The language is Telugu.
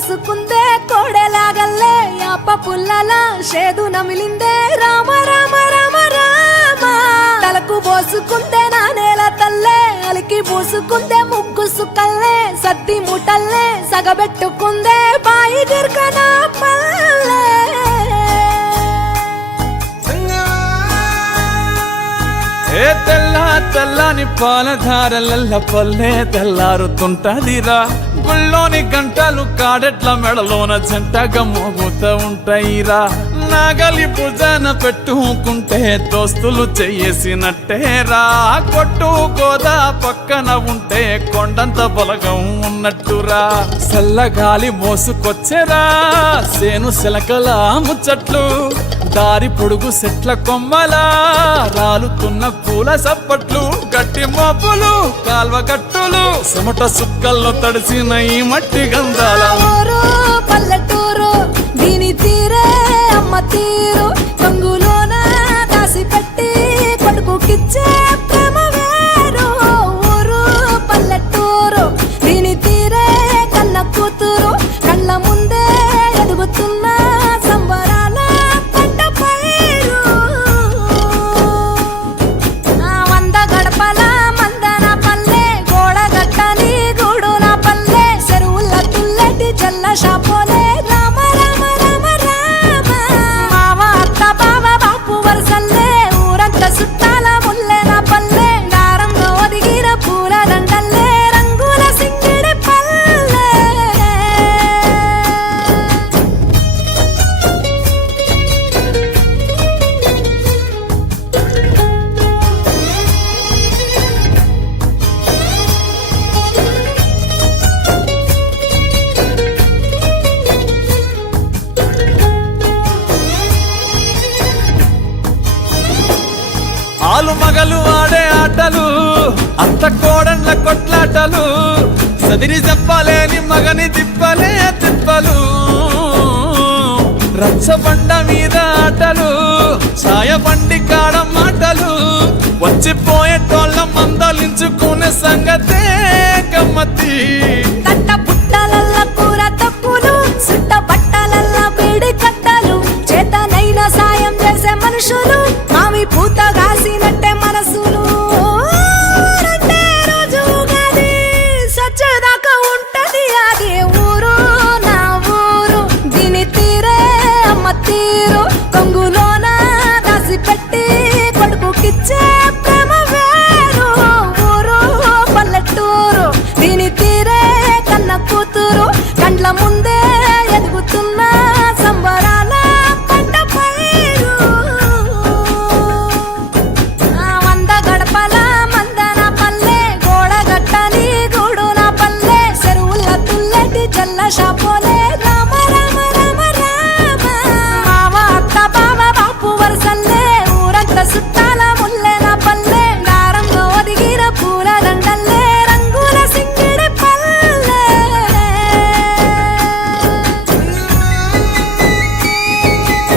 ఒలుసుకుందే కోడెలాగల్లే యాప పుల్లల షేదు నమిలిందే రామ రామ రామ రామ తలకు పోసుకుందే నా నేల తల్లే అలికి పూసుకుందే ముగ్గు సుక్కల్లే సద్ది ముటల్లే సగబెట్టుకుందే బాయి గిర్కన పల్లె ఏ తెల్లని పాలధారలల్ల పల్లె తెల్లారుతుంటదిరా గుళ్ళోని గంటలు కాడెట్ల మెడలోన జంటగా మోగుతూ ఉంటాయిరా నాగలి భుజాన పెట్టుకుంటే దోస్తులు చెయ్యేసినట్టేరా కొట్టు గోదా పక్కన ఉంటే కొండంత బలగం ఉన్నట్టురా చల్లగాలి మోసుకొచ్చెరా సేను శిలకల ముచ్చట్లు దారి పొడుగు చెట్ల కొమ్మలా రాలుతున్న పూల సప్పట్లు గట్టి మోపులు కాల్వ గట్టులు చెమట సుక్కల్లో తడిసిన ఈ మట్టి గంధాల ఊరు పల్లెటూరు దీని తీరే అమ్మ తీరు కంగులోన దాసి పెట్టి కొడుకుకిచ్చే ప్రేమ వేరు ఊరు పల్లెటూరు దీని తీరే కన్న కూతురు కళ్ళ ముందే ఎదుగుతున్న సంబరాల పంట పైరు వంద గడపల మందన పల్లె గోడ గట్టని గూడు నా పల్లె చెరువుల తుల్లటి జల్ల షాపోలే రామ రామ రామ రామ మావ అత్త బావ బాపు వరసల్లే ఊరంత సుట్టాల ముల్లె నా పల్లె దారంలో ఒదిగిన పూల దండల్లే రంగుల సింగిడి పల్లె ఆలు మగలు ఆడే ఆటలు అంత కోడండ్ల కొట్లాటలు సదిరి చెప్పలేని మగని తిప్పలే తిప్పలు రచ్చబండ మీద ఆటలు ఛాయబండి కాడ మాటలు వచ్చిపోయేటోళ్ళ మందలించుకునే సంగతే గమ్మతి